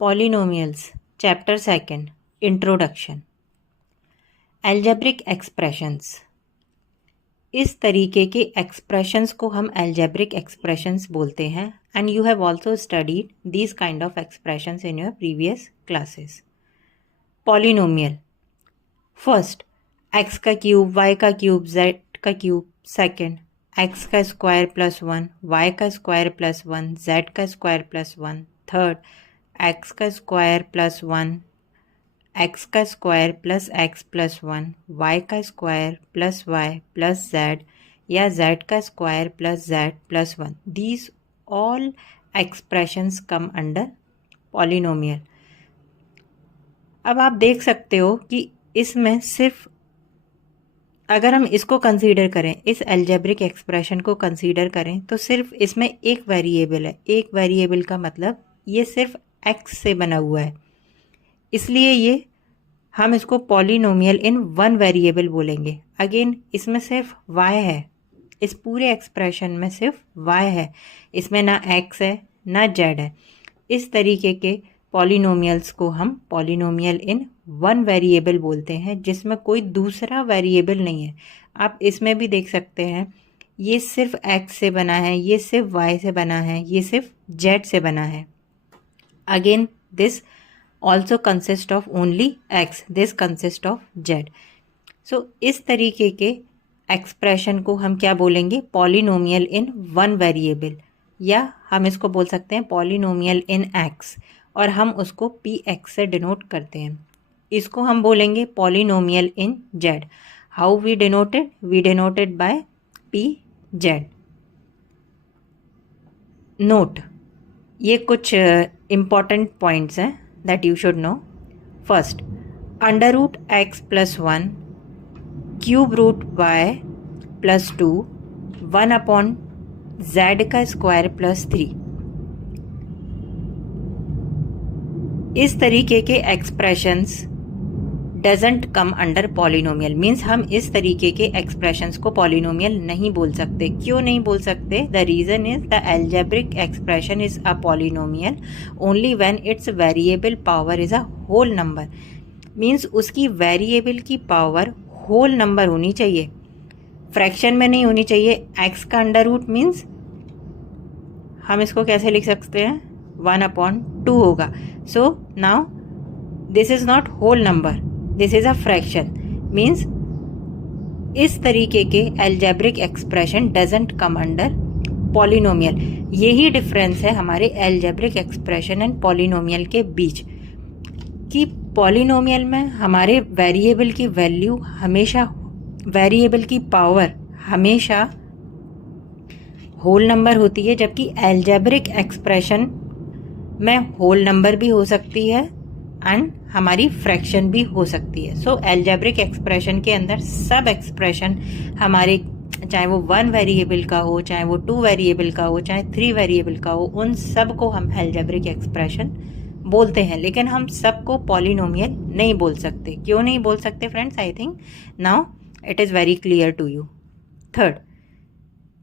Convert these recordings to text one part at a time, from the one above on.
Polynomials chapter second introduction. Algebraic expressions, इस तरीके के एक्सप्रेशंस को हम अलजेब्रिक एक्सप्रेशंस बोलते हैं and you have also studied these kind of expressions in your previous classes. Polynomial, first x का cube, y का क्यूब, जेड का क्यूब। सेकंड एक्स का स्क्वायर प्लस 1, वाई का स्क्वायर प्लस 1, जेड का square plus 1। Third x का square plus 1, x का square plus x plus 1, y का square plus y plus z या जेड का square plus Z plus 1। These all expressions come under polynomial. अब आप देख सकते हो कि इसमें सिर्फ अगर हम इसको कंसीडर करें, इस अलजेब्रिक एक्सप्रेशन को कंसीडर करें तो सिर्फ इसमें एक वेरिएबल है। एक वेरिएबल का मतलब ये सिर्फ एक्स से बना हुआ है, इसलिए ये हम इसको पॉलिनोमियल इन वन वेरिएबल बोलेंगे। अगेन इसमें सिर्फ वाई है, इस पूरे एक्सप्रेशन में सिर्फ वाई है, इसमें ना एक्स है ना जेड है। इस तरीके के पॉलिनोमियल्स को हम पॉलिनोमियल इन वन वेरिएबल बोलते हैं, जिसमें कोई दूसरा वेरिएबल नहीं है। आप इसमें भी देख सकते हैं, ये सिर्फ एक्स से बना है, ये सिर्फ वाई से बना है, ये सिर्फ जेड से बना है। Again this also consist of only x, this consist of z. So इस तरीके के एक्सप्रेशन को हम क्या बोलेंगे? पॉलिनोमियल इन वन वेरिएबल, या हम इसको बोल सकते हैं पॉलिनोमियल इन x, और हम उसको पी एक्स से डिनोट करते हैं। इसको हम बोलेंगे polynomial in z. How we denoted? We denoted by P Z. Note, ये कुछ इम्पॉर्टेंट पॉइंट्स हैं that you should know. First, under root x plus 1, cube root y plus 2, 1 upon z का स्क्वायर प्लस 3। इस तरीके के expressions doesn't come under polynomial. Means हम इस तरीके के एक्सप्रेशंस को पॉलिनोमियल नहीं बोल सकते। क्यों नहीं बोल सकते? The reason is the algebraic expression is a polynomial only when its variable power is a whole number. Means उसकी वेरिएबल की पावर होल नंबर होनी चाहिए, फ्रैक्शन में नहीं होनी चाहिए। एक्स का अंडर रूट मीन्स हम इसको कैसे लिख सकते हैं? 1/2 होगा। So now this is not whole number, this is a fraction. Means इस तरीके के algebraic expression doesn't come under polynomial. यही डिफरेंस है हमारे अलजेब्रिक एक्सप्रेशन एंड पॉलिनोमियल के बीच, कि पॉलिनोमियल में हमारे वेरिएबल की वैल्यू हमेशा, वेरिएबल की पावर हमेशा होल नंबर होती है, जबकि अलजेब्रिक एक्सप्रेशन में होल नंबर भी हो सकती है एंड हमारी फ्रैक्शन भी हो सकती है। सो अलजेब्रिक एक्सप्रेशन के अंदर सब एक्सप्रेशन हमारे, चाहे वो 1 वेरिएबल का हो, चाहे वो 2 वेरिएबल का हो, चाहे 3 वेरिएबल का हो, उन सब को हम अलजेब्रिक एक्सप्रेशन बोलते हैं। लेकिन हम सबको पॉलिनोमियल नहीं बोल सकते। क्यों नहीं बोल सकते friends? I think now it is very clear to you. Third,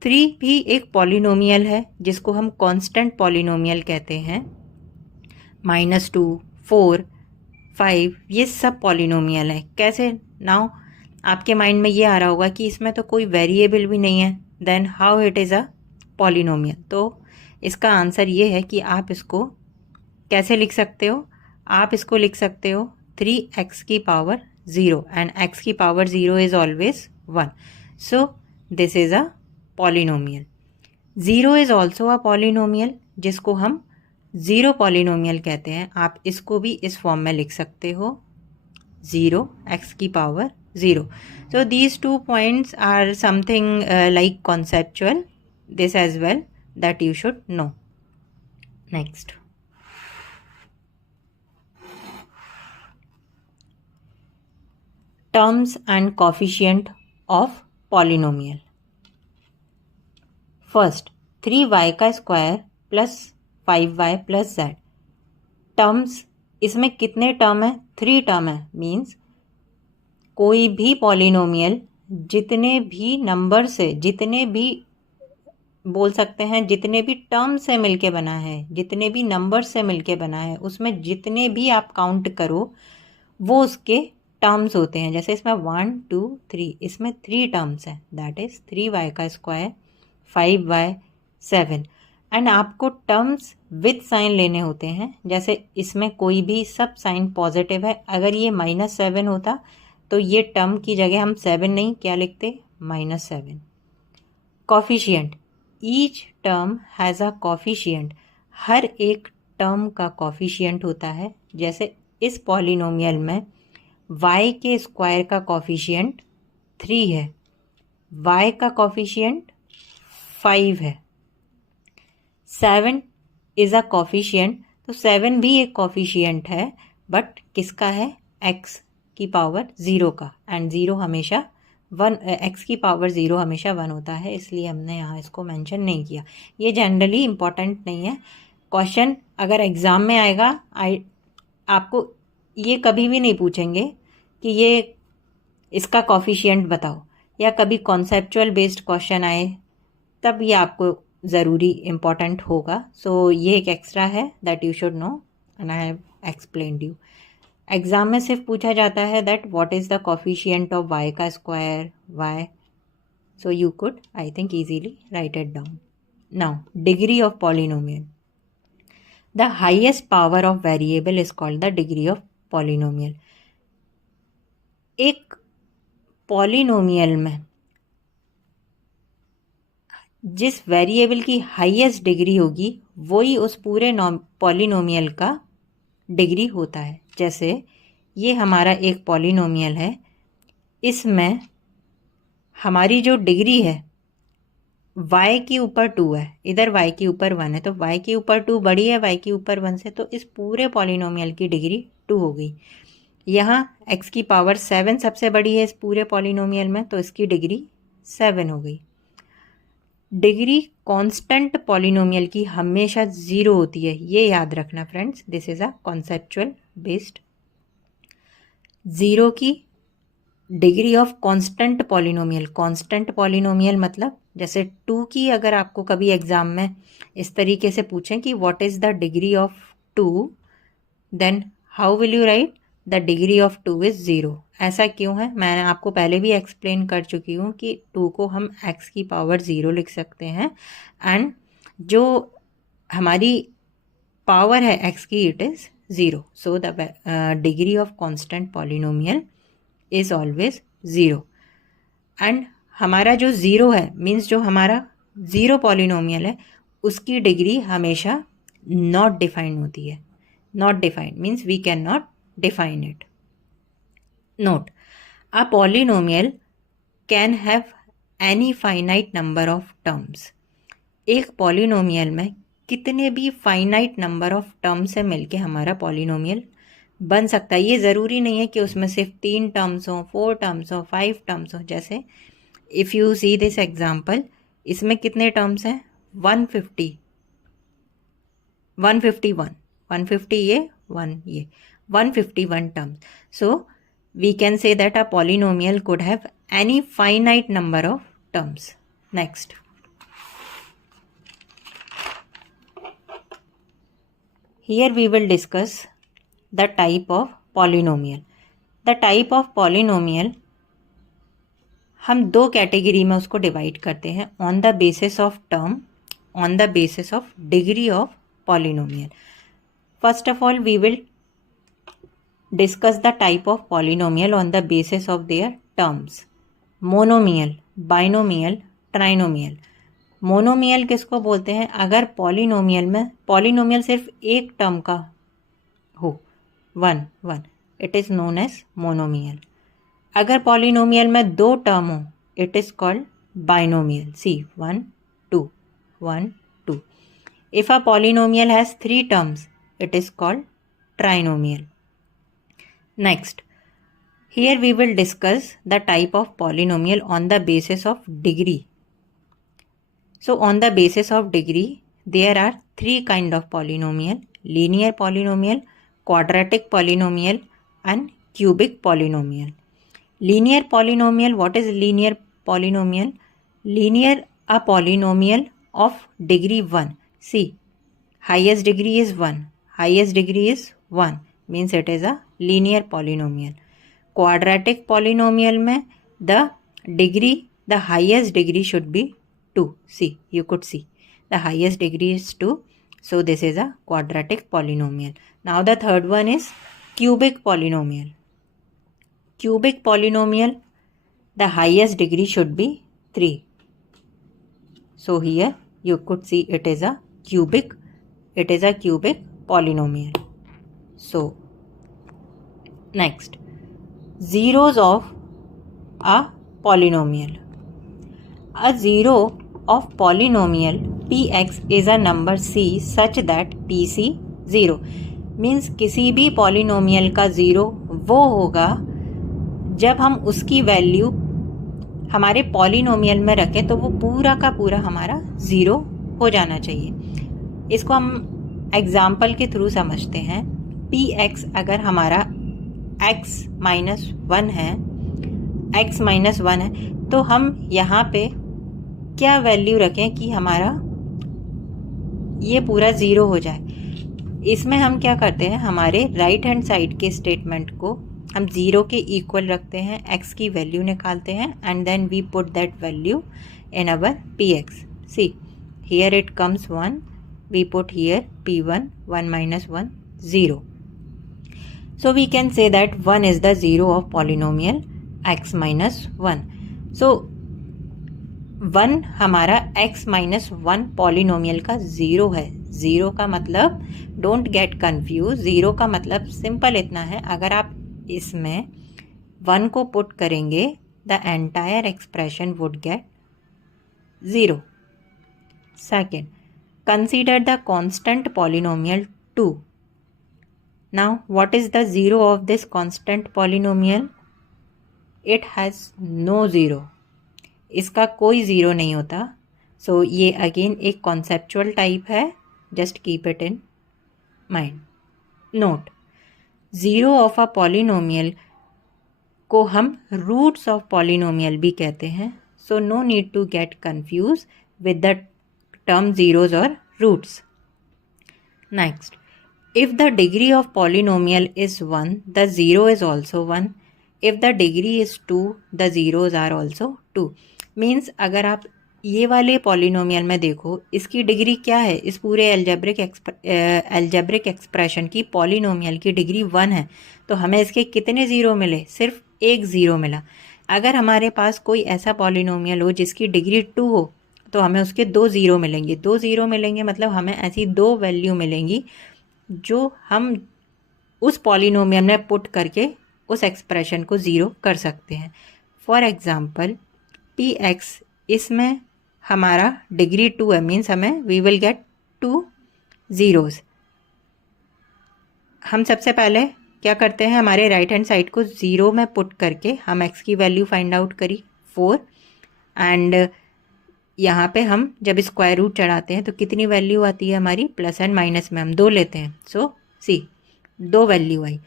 3 भी एक पॉलिनोमियल है जिसको हम कांस्टेंट पॉलिनोमियल कहते हैं। -2, 4, 5 ये सब पॉलिनोमियल है। कैसे? नाउ आपके माइंड में ये आ रहा होगा कि इसमें तो कोई वेरिएबल भी नहीं है, then how it is a polynomial? तो इसका आंसर ये है कि आप इसको कैसे लिख सकते हो? आप इसको लिख सकते हो 3x की पावर 0 एंड x की power 0 is always 1। So this is a polynomial. 0 is also a polynomial, जिसको हम 0 पॉलिनोमियल कहते हैं। आप इसको भी इस फॉर्म में लिख सकते हो, 0 x की power 0। So these 2 points are something like conceptual, this as well, that you should know. Next, terms and coefficient of polynomial. First, 3y का square plus 5y plus z। Terms, इसमें कितने term है? 3 term है। Means कोई भी polynomial जितने भी number से, जितने भी बोल सकते हैं जितने भी टर्म से मिलके बना है, जितने भी नंबर से मिलके बना है, उसमें जितने भी आप काउंट करो वो उसके टर्म्स होते हैं। जैसे इसमें 1 2 3, इसमें 3 टर्म्स हैं, दैट इज़ 3y का स्क्वायर 5y 7। एंड आपको टर्म्स विद साइन लेने होते हैं। जैसे इसमें कोई भी सब साइन पॉजिटिव है, अगर ये -7 होता तो ये टर्म की जगह हम 7 नहीं क्या लिखते, -7। Coefficient, each term has a coefficient, हर एक टर्म का कॉफिशिएंट होता है। जैसे इस पॉलिनोमियल में y के स्क्वायर का कॉफिशिएंट 3 है, y का कॉफिशिएंट 5 है, 7 इज़ अ कॉफिशिएंट, तो 7 भी एक कॉफिशिएंट है, बट किसका है, x की पावर 0 का। एंड 0 हमेशा 1, x की पावर 0 हमेशा 1 होता है, इसलिए हमने यहाँ इसको मेंशन नहीं किया। ये जनरली इम्पॉर्टेंट नहीं है। क्वेश्चन अगर एग्ज़ाम में आएगा, आपको ये कभी भी नहीं पूछेंगे कि ये इसका कॉफिशिएंट बताओ, या कभी कॉन्सेप्चुअल बेस्ड क्वेश्चन आए तब ये आपको ज़रूरी इम्पॉर्टेंट होगा। सो ये एक एक्स्ट्रा है that you should know, and I have explained you. Exam में सिर्फ पूछा जाता है that what is the coefficient of y का square y, so you could I think easily right it down. Now degree of polynomial, the highest power of variable is called the degree of polynomial. एक polynomial में जिस variable की highest degree होगी वही उस पूरे polynomial का degree होता है। जैसे ये हमारा एक पॉलिनोमियल है, इसमें हमारी जो डिग्री है y के ऊपर 2 है, इधर y के ऊपर 1 है, तो y के ऊपर 2 बड़ी है y के ऊपर 1 से, तो इस पूरे पॉलिनोमियल की डिग्री 2 हो गई। यहाँ x की पावर 7 सबसे बड़ी है इस पूरे पॉलिनोमियल में, तो इसकी डिग्री 7 हो गई। डिग्री कांस्टेंट पॉलिनोमियल की हमेशा 0 होती है, ये याद रखना friends, this is a conceptual based. 0 की degree of constant polynomial, constant polynomial मतलब जैसे 2 की अगर आपको कभी एग्जाम में इस तरीके से पूछें कि what is the degree of 2, then how will you write, the degree of 2 is 0। ऐसा क्यों है, मैं आपको पहले भी एक्सप्लेन कर चुकी हूँ कि 2 को हम x की पावर 0 लिख सकते हैं, एंड जो हमारी पावर है x की it is 0, so the degree of constant polynomial is always 0। And हमारा जो 0 है मीन्स जो हमारा 0 पॉलिनोमियल है उसकी डिग्री हमेशा नॉट डिफाइंड होती है। Not defined means we can not define it. Note, a polynomial can have any finite number of terms। एक पॉलिनोमियल में कितने भी फाइनाइट नंबर ऑफ टर्म से मिलके हमारा पॉलिनोमियल बन सकता है। ये ज़रूरी नहीं है कि उसमें सिर्फ 3 टर्म्स हो, 4 टर्म्स हो, 5 टर्म्स हो। जैसे if you see this example, इसमें कितने टर्म्स हैं, 150, 151, 150 ये 1 ये 151 terms. So we can say that a polynomial could have any finite number of terms. Next, here we will discuss the type of polynomial. The type of polynomial हम 2 category में उसको divide करते हैं, on the basis of term, on the basis of degree of polynomial. First of all we will discuss the type of polynomial on the basis of their terms. Monomial, binomial, trinomial. Monomial किसको बोलते हैं, अगर polynomial में polynomial सिर्फ एक term का हो, 1 1, it is known as monomial. अगर पॉलिनोमियल में 2 टर्म हो, it is called binomial. See 1 2 1 2। If a polynomial has 3 terms, it is called trinomial. Next, here we will discuss the type of polynomial on the basis of degree. So on the basis of degree, there are 3 kind of polynomial: linear polynomial, quadratic polynomial, and cubic polynomial. Linear polynomial, what is linear polynomial? Linear, a polynomial of degree 1. See, highest degree is 1. Highest degree is 1 means it is a linear polynomial. Quadratic polynomial में the degree, the highest degree should be 2. See, you could see the highest degree is 2. So this is a quadratic polynomial. Now the third one is cubic polynomial. Cubic polynomial, the highest degree should be 3. So here you could see it is a cubic polynomial. So next, zeros of a polynomial. A zero of polynomial px is a number c such that pc 0 means किसी भी polynomial का zero वो होगा जब हम उसकी value हमारे polynomial में रखें तो वो पूरा का पूरा हमारा ज़ीरो हो जाना चाहिए। इसको हम एग्जाम्पल के थ्रू समझते हैं। पी एक्स अगर हमारा x माइनस वन है तो हम यहाँ पे क्या वैल्यू रखें कि हमारा ये पूरा ज़ीरो हो जाए। इसमें हम क्या करते हैं, हमारे राइट हैंड साइड के स्टेटमेंट को हम ज़ीरो के इक्वल रखते हैं, x की वैल्यू निकालते हैं and then we put that value in our P X. See here it comes 1, we put here p1 1 minus 1 0. So we can say that 1 is the zero of polynomial x minus 1. So 1 हमारा x minus 1 polynomial का zero है। Zero का मतलब don't get confuse, zero का मतलब simple इतना है, अगर आप इसमें 1 को पुट करेंगे the entire expression would get 0. Second, consider the constant polynomial 2. Now what is the zero of this constant polynomial? It has no zero, इसका कोई ज़ीरो नहीं होता। सो ये अगेन एक कॉन्सेप्चुअल टाइप है, just keep it in mind. Note, zero of a polynomial को हम roots of polynomial भी कहते हैं। So no need to get confuse with the term zeros और roots. Next, if the degree of polynomial is 1 the zero is also 1. If the degree is 2 the zeros are also 2. Means अगर आप ये वाले polynomial में देखो, इसकी degree क्या है, इस पूरे एल्जेब्रिक एक्सप्रेशन की पॉलिनोमियल की डिग्री 1 है, तो हमें इसके कितने ज़ीरो मिले? सिर्फ एक ज़ीरो मिला। अगर हमारे पास कोई ऐसा पॉलिनोमियल हो जिसकी डिग्री 2 हो तो हमें उसके 2 ज़ीरो मिलेंगे। 2 ज़ीरो मिलेंगे मतलब हमें ऐसी 2 वैल्यू मिलेंगी जो हम उस पॉलिनोमियल में पुट करके उस एक्सप्रेशन को ज़ीरो कर सकते हैं। फॉर एग्ज़ाम्पल पी एक्स, इसमें हमारा डिग्री 2 है, मीन्स हमें वी विल गेट 2 ज़ीरोज़। हम सबसे पहले क्या करते हैं, हमारे राइट हैंड साइड को ज़ीरो में पुट करके हम x की वैल्यू फाइंड आउट करी 4, एंड यहाँ पे हम जब स्क्वायर रूट चढ़ाते हैं तो कितनी वैल्यू आती है हमारी, प्लस एंड माइनस में हम 2 लेते हैं। So see 2 value I.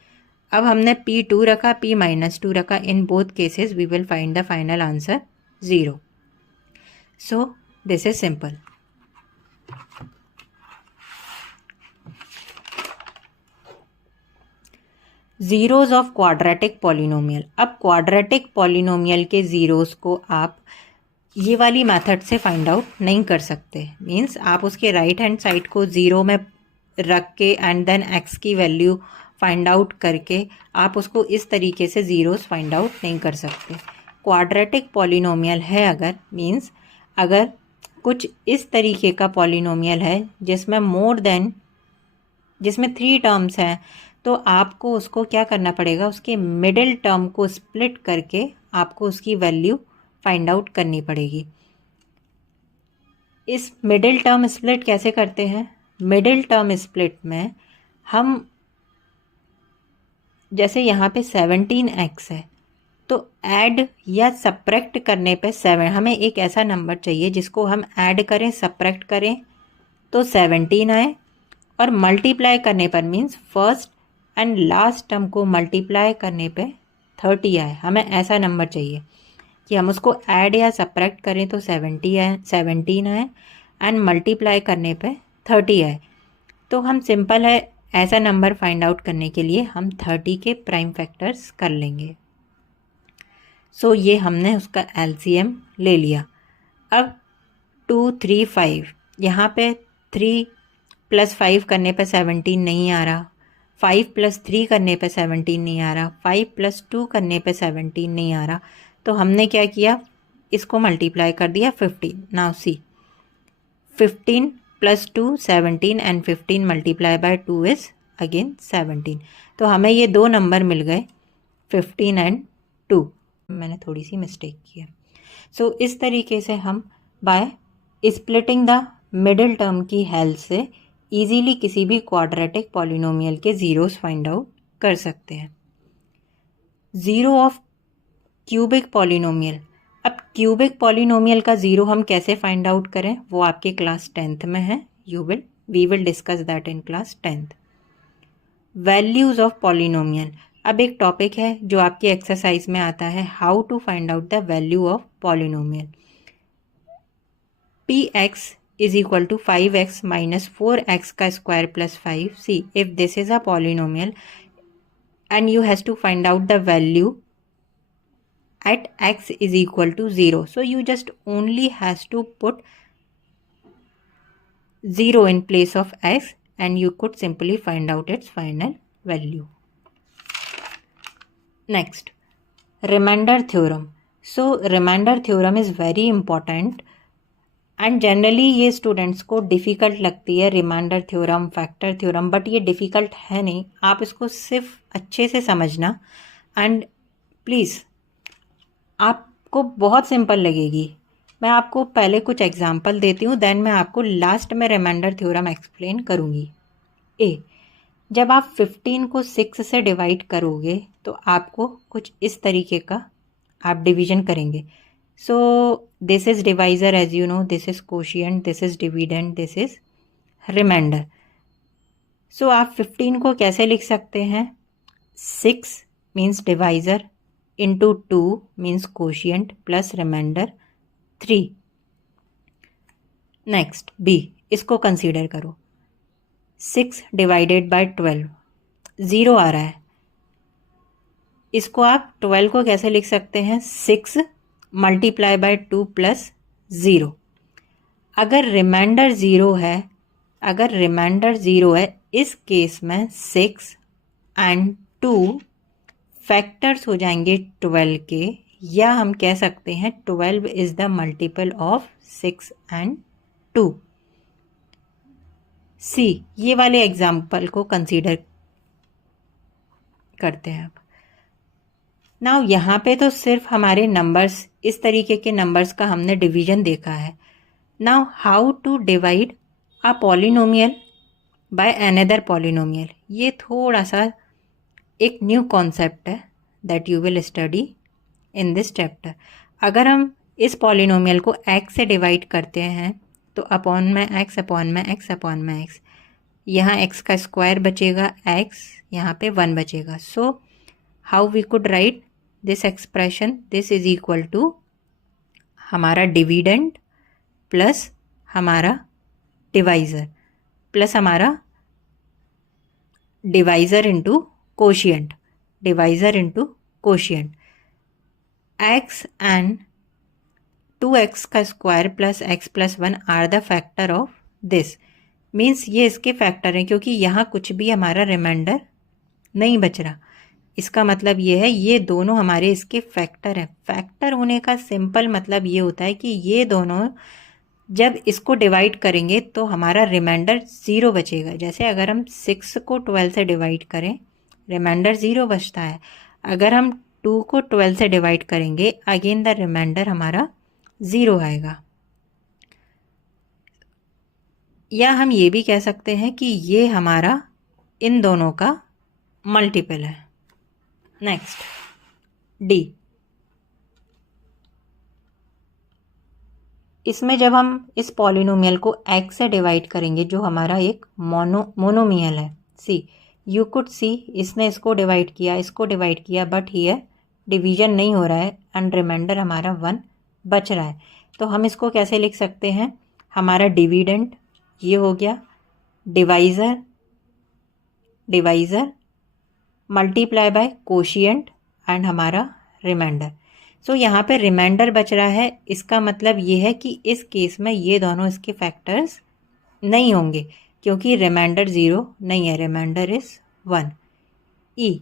अब हमने p2 रखा, p minus 2 रखा, in both cases we will find the final answer 0. So this is simple. Zeros of quadratic polynomial. अब क्वाड्रेटिक पॉलिनोमियल के ज़ीरोज़ को आप ये वाली मेथड से फाइंड आउट नहीं कर सकते। मीन्स आप उसके राइट हैंड साइड को ज़ीरो में रख के एंड देन x की वैल्यू फाइंड आउट करके आप उसको इस तरीके से ज़ीरोज़ फाइंड आउट नहीं कर सकते। क्वाड्रेटिक पॉलिनोमियल है अगर, मीन्स अगर कुछ इस तरीके का पॉलिनोमियल है जिसमें 3 टर्म्स हैं, तो आपको उसको क्या करना पड़ेगा, उसके मिडिल टर्म को स्प्लिट करके आपको उसकी वैल्यू फाइंड आउट करनी पड़ेगी। इस मिडिल टर्म स्प्लिट कैसे करते हैं? मिडिल टर्म स्प्लिट में हम जैसे यहाँ पे 17x है तो ऐड या सब्ट्रैक्ट करने पे 7, हमें एक ऐसा नंबर चाहिए जिसको हम ऐड करें, सब्ट्रैक्ट करें तो 17 आए, और मल्टीप्लाई करने पर means first and last term को मल्टीप्लाई करने पे 30 आए। हमें ऐसा नंबर चाहिए कि हम उसको ऐड या सब्ट्रैक्ट करें तो 17 आए एंड मल्टीप्लाई करने पे 30 है। तो हम सिंपल है ऐसा नंबर फाइंड आउट करने के लिए हम 30 के प्राइम फैक्टर्स कर लेंगे। सो ये हमने उसका एलसीएम ले लिया। अब 2, 3, 5, यहाँ पे 3 + 5 करने पे 17 नहीं आ रहा, 5 + 3 करने पे 17 नहीं आ रहा, 5 + 2 करने पे 17 नहीं आ रहा। तो हमने क्या किया, इसको मल्टीप्लाई कर दिया 15। Now see 15 + 2 17 and 15 multiply by 2 is again 17। तो हमें ये दो नंबर मिल गए 15 एंड 2। मैंने थोड़ी सी मिस्टेक की है। सो इस तरीके से हम by splitting the middle term की हेल्प से इजीली किसी भी क्वाड्रेटिक पॉलिनोमियल के ज़ीरोस फाइंड आउट कर सकते हैं। Zero of cubic polynomial. अब क्यूबिक पॉलिनोमियल का ज़ीरो हम कैसे फाइंड आउट करें वो आपके क्लास 10th में है। We will discuss that in class 10th। Values of polynomial. अब एक टॉपिक है जो आपके एक्सरसाइज में आता है, how to find out the value of polynomial. px is equal to 5x minus 4x का square plus 5. See, if this is a polynomial and you has to find out the value at x is equal to 0. So you just only has to put 0 in place of x and you could simply find out its final value. Next, remainder theorem. So remainder theorem is very important and generally ये students को difficult लगती है remainder theorem, factor theorem, but ये difficult है नहीं। आप इसको सिर्फ अच्छे से समझना एंड प्लीज़ आपको बहुत सिंपल लगेगी। मैं आपको पहले कुछ एग्जांपल देती हूँ, देन मैं आपको लास्ट में रिमाइंडर थ्योरम एक्सप्लेन करूँगी। जब आप 15 को 6 से डिवाइड करोगे तो आपको कुछ इस तरीके का आप डिवीजन करेंगे। So this is divisor, as you know, this is quotient, this is dividend, this is remainder. So आप 15 को कैसे लिख सकते हैं? 6 means divisor into 2 means quotient plus remainder 3. Next B, इसको कंसीडर करो। 6 डिवाइडेड बाय 12, 0 आ रहा है। इसको आप 12 को कैसे लिख सकते हैं? 6 मल्टीप्लाई बाय 2 + 0। अगर रिमाइंडर ज़ीरो है, इस केस में 6 एंड 2 फैक्टर्स हो जाएंगे 12 के, या हम कह सकते हैं 12 is the multiple of 6 and 2। सी, ये वाले एग्जाम्पल को कंसीडर करते हैं। अब नाउ यहाँ पे तो सिर्फ हमारे नंबर्स, इस तरीके के नंबर्स का हमने डिवीजन देखा है। Now how to divide a polynomial by another polynomial, ये थोड़ा सा एक न्यू कॉन्सेप्ट है that you will study in this chapter. अगर हम इस पॉलिनोमियल को x से डिवाइड करते हैं तो अपॉन में x अपॉन में x अपॉन में x, यहाँ x का स्क्वायर बचेगा, x यहाँ पे 1 बचेगा। So how we could write this expression? This is equal to हमारा डिविडेंड प्लस हमारा डिवाइज़र प्लस हमारा divisor into quotient, divisor into quotient. x and 2x का square plus x + 1 are the factor of this. Means ये इसके factor हैं, क्योंकि यहाँ कुछ भी हमारा रिमाइंडर नहीं बच रहा। इसका मतलब ये है ये दोनों हमारे इसके फैक्टर हैं। फैक्टर होने का सिंपल मतलब ये होता है कि ये दोनों जब इसको डिवाइड करेंगे तो हमारा रिमाइंडर 0 बचेगा। जैसे अगर हम 6 को 12 से डिवाइड करें, रिमाइंडर 0 बचता है। अगर हम 2 को 12 से डिवाइड करेंगे, अगेन द रिमाइंडर हमारा 0 आएगा। या हम ये भी कह सकते हैं कि ये हमारा इन दोनों का मल्टीपल है। नेक्स्ट डी, इसमें जब हम इस पॉलिनोमियल को x से डिवाइड करेंगे जो हमारा एक मोनोमियल है। सी, यू कुड सी, इसने इसको डिवाइड किया बट हियर डिवीजन नहीं हो रहा है एंड रिमाइंडर हमारा 1 बच रहा है। तो हम इसको कैसे लिख सकते हैं? हमारा डिविडेंड ये हो गया, divisor multiply by quotient and हमारा रिमाइंडर। सो यहाँ पे रिमाइंडर बच रहा है, इसका मतलब ये है कि इस केस में ये दोनों इसके फैक्टर्स नहीं होंगे क्योंकि रिमाइंडर 0 नहीं है, रिमाइंडर इज़ 1। ई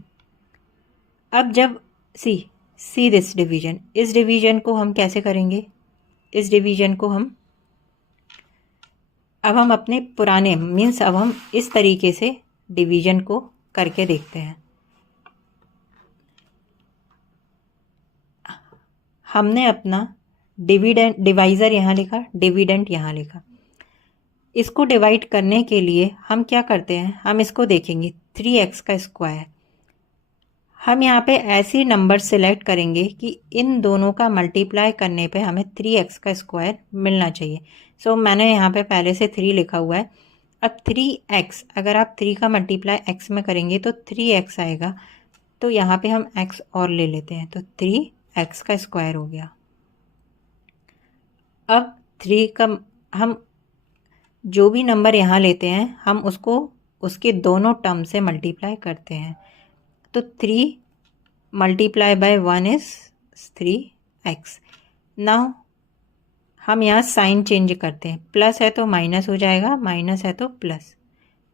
अब जब सी दिस डिवीजन, इस डिवीजन को हम कैसे करेंगे? इस डिवीजन को अब हम अपने पुराने मीन्स अब हम इस तरीके से डिवीजन को करके देखते हैं। हमने अपना डिवाइज़र यहाँ लिखा, डिविडेंड यहाँ लिखा। इसको डिवाइड करने के लिए हम क्या करते हैं, हम इसको देखेंगे 3x का स्क्वायर। हम यहाँ पे ऐसे नंबर सेलेक्ट करेंगे कि इन दोनों का मल्टीप्लाई करने पे हमें 3x का स्क्वायर मिलना चाहिए। सो मैंने यहाँ पे पहले से 3 लिखा हुआ है। अब 3x अगर आप 3 का मल्टीप्लाई x में करेंगे तो 3x आएगा, तो यहाँ पे हम x और ले लेते हैं, तो 3x का स्क्वायर हो गया। अब 3 का हम जो भी नंबर यहाँ लेते हैं हम उसको उसके दोनों टर्म से मल्टीप्लाई करते हैं, तो 3 multiply by 1 is 3x। Now हम यहाँ साइन चेंज करते हैं, प्लस है तो माइनस हो जाएगा, माइनस है तो प्लस,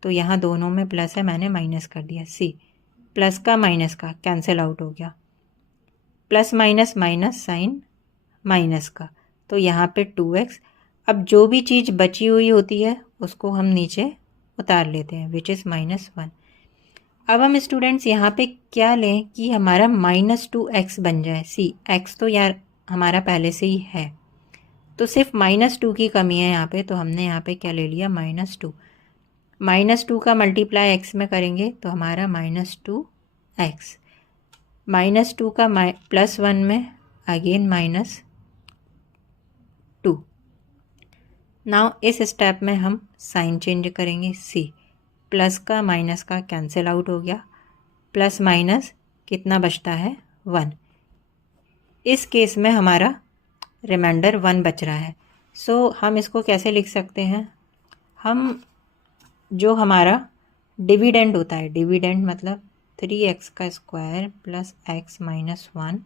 तो यहाँ दोनों में प्लस है, मैंने माइनस कर दिया। सी प्लस का माइनस का कैंसिल आउट हो गया, plus minus minus sign minus का, तो यहाँ पे 2x। अब जो भी चीज़ बची हुई होती है उसको हम नीचे उतार लेते हैं, विच इज़ -1। अब हम स्टूडेंट्स यहाँ पे क्या लें कि हमारा -2x बन जाए। सी x तो यार हमारा पहले से ही है, तो सिर्फ -2 की कमी है यहाँ पे, तो हमने यहाँ पे क्या ले लिया, -2। -2 का मल्टीप्लाई x में करेंगे तो हमारा -2x, -2 का +1 में अगेन -2। नाउ इस स्टेप में हम साइन चेंज करेंगे। सी प्लस का माइनस का कैंसिल आउट हो गया, प्लस माइनस कितना बचता है, 1। इस केस में हमारा रिमाइंडर 1 बच रहा है। सो हम इसको कैसे लिख सकते हैं, हम जो हमारा डिविडेंड होता है, डिविडेंड मतलब 3x का square plus x minus 1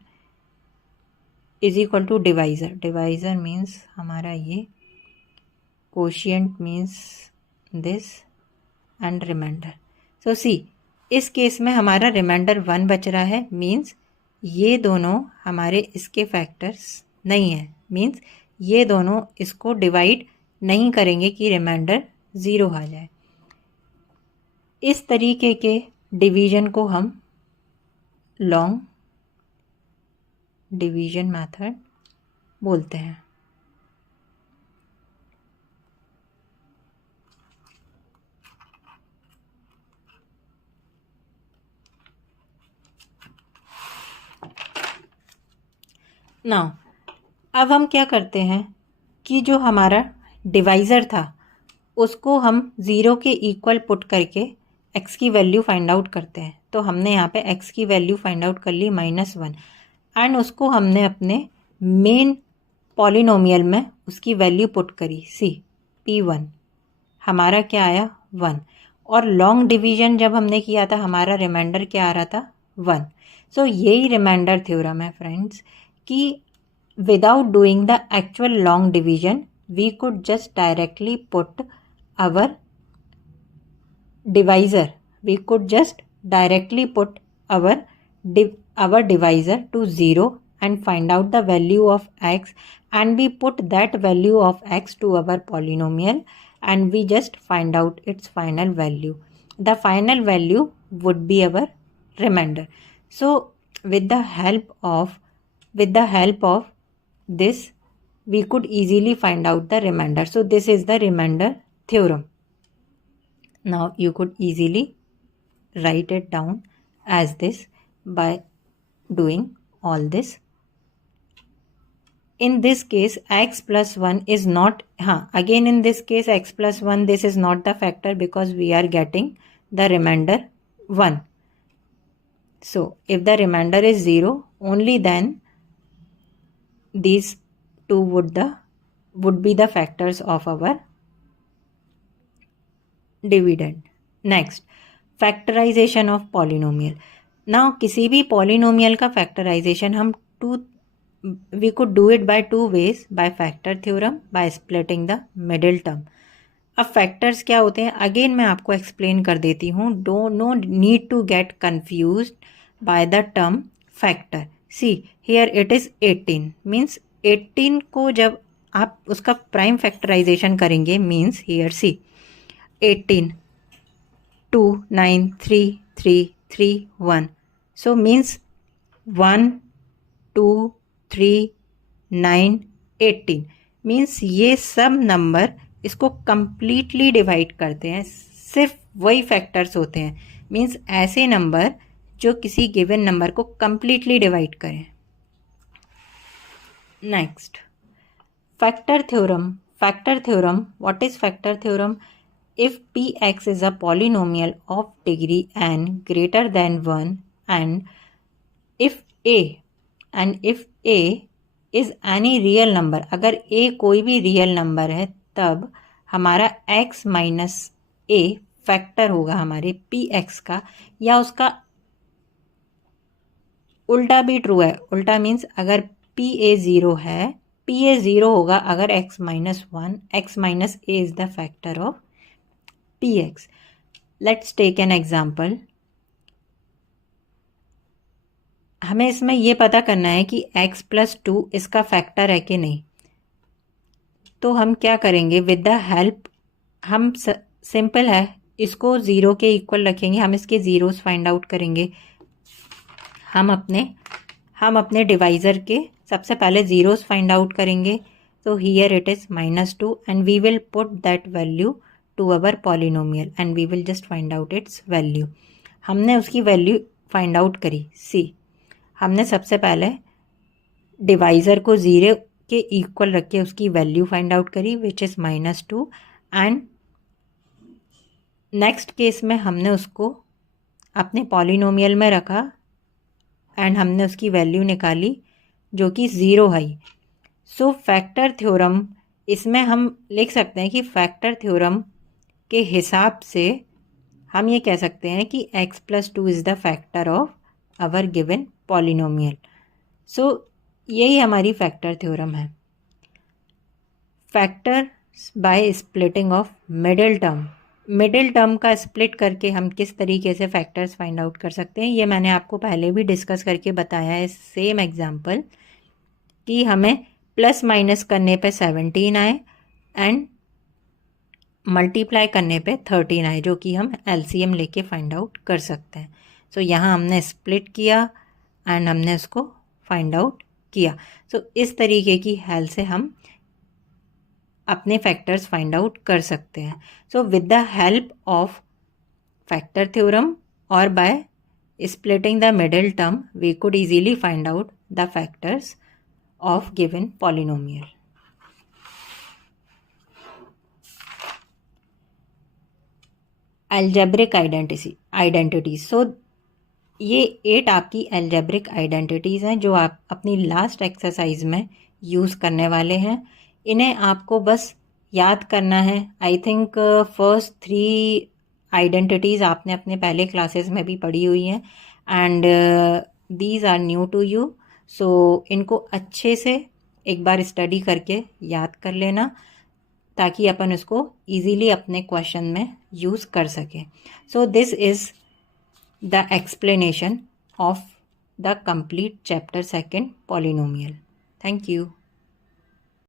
is equal to divisor. Divisor means हमारा ये, quotient means this and remainder. So see इस केस में हमारा रिमाइंडर 1 बच रहा है, मीन्स ये दोनों हमारे इसके फैक्टर्स नहीं है, मीन्स ये दोनों इसको डिवाइड नहीं करेंगे कि रिमाइंडर 0 आ जाए। इस तरीके के डिवीजन को हम लॉन्ग डिवीजन मेथड बोलते हैं। नाउ अब हम क्या करते हैं कि जो हमारा डिवाइज़र था उसको हम 0 के इक्वल पुट करके x की वैल्यू फाइंड आउट करते हैं। तो हमने यहाँ पे x की वैल्यू फाइंड आउट कर ली -1, एंड उसको हमने अपने मेन पॉलिनोमियल में उसकी वैल्यू पुट करी। सी p1 हमारा क्या आया, 1, और लॉन्ग डिवीजन जब हमने किया था हमारा रिमाइंडर क्या आ रहा था, 1। सो यही रिमाइंडर थ्योरम है फ्रेंड्स कि without doing the actual long division we could just directly put our divisor, we could just directly put our divisor to 0 and find out the value of x, and we put that value of x to our polynomial and we just find out its final value. The final value would be our remainder. So with the help of this we could easily find out the remainder. So this is the remainder theorem. Now you could easily write it down as this by doing all this. In this case x plus 1 is not, again in this case x plus 1, this is not the factor because we are getting the remainder 1. So if the remainder is 0, only then these two would would be the factors of our dividend. Next, factorization of polynomial. Now किसी भी polynomial का factorization हम we could do it by two ways, by factor theorem, by splitting the middle term. अब factors क्या होते हैं again मैं आपको एक्सप्लेन कर देती हूँ. No need to get confuse by the term factor. See here it is 18 means 18 को जब आप उसका प्राइम फैक्टराइजेशन करेंगे means here see 18 2 9 3 3 3 1 so means 1 2 3 9 18 means ये सब नंबर इसको कंप्लीटली डिवाइड करते हैं. सिर्फ वही फैक्टर्स होते हैं मीन्स ऐसे नंबर जो किसी गिवन नंबर को कंप्लीटली डिवाइड करें. Next, factor theorem. Factor theorem, what is factor theorem? If P x is a polynomial of degree n greater than 1 and if a is any real number, अगर a कोई भी real number है तब हमारा x minus a factor होगा हमारे P x का, या उसका उल्टा भी ट्रू है. उल्टा मीन्स अगर पी ए ज़ीरो है, पी ए ज़ीरो होगा अगर x minus 1, x minus a is the factor of P X. Let's take an example. हमें इसमें यह पता करना है कि x प्लस 2 इसका फैक्टर है कि नहीं. तो हम क्या करेंगे विद द हेल्प, हम सिंपल है इसको ज़ीरो के इक्वल रखेंगे. हम इसके ज़ीरोस फाइंड आउट करेंगे. हम अपने डिवाइज़र के सबसे पहले ज़ीरोस फाइंड आउट करेंगे. तो here it is -2 and we will put that value to our polynomial and we will just find out its value. हमने उसकी वैल्यू फाइंड आउट करी. सी हमने सबसे पहले डिवाइज़र को ज़ीरो के इक्वल रख के उसकी वैल्यू फाइंड आउट करी which is -2 and next case में हमने उसको अपने पॉलिनोमियल में रखा एंड हमने उसकी वैल्यू निकाली जो कि zero I. So factor theorem, इसमें हम लिख सकते हैं कि फैक्टर थ्योरम के हिसाब से हम ये कह सकते हैं कि x plus 2 is the factor of our given polynomial. So यही हमारी फैक्टर थ्योरम है. Factor by splitting of middle term. Middle term का स्प्लिट करके हम किस तरीके से फैक्टर्स फाइंड आउट कर सकते हैं ये मैंने आपको पहले भी डिस्कस करके बताया है. सेम एग्जांपल कि हमें प्लस माइनस करने पे 17 आए एंड मल्टीप्लाई करने पे 13 आए, जो कि हम एलसीएम लेके फाइंड आउट कर सकते हैं. सो यहाँ हमने स्प्लिट किया एंड हमने उसको फाइंड आउट किया. सो इस तरीके की हेल्प से हम अपने फैक्टर्स फाइंड आउट कर सकते हैं. So with the help of factor theorem और bye splitting the middle term we could easily find out the factors of given polynomial. Algebraic identities. So ये 8 आपकी algebraic identities हैं जो आप अपनी लास्ट एक्सरसाइज में यूज़ करने वाले हैं. इन्हें आपको बस याद करना है. आई थिंक फर्स्ट 3 आइडेंटिटीज़ आपने अपने पहले क्लासेस में भी पढ़ी हुई हैं and these are new to you. So इनको अच्छे से एक बार स्टडी करके याद कर लेना ताकि अपन उसको इजीली अपने क्वेश्चन में यूज़ कर सकें. So this is the explanation of the complete chapter 2 polynomial. Thank you.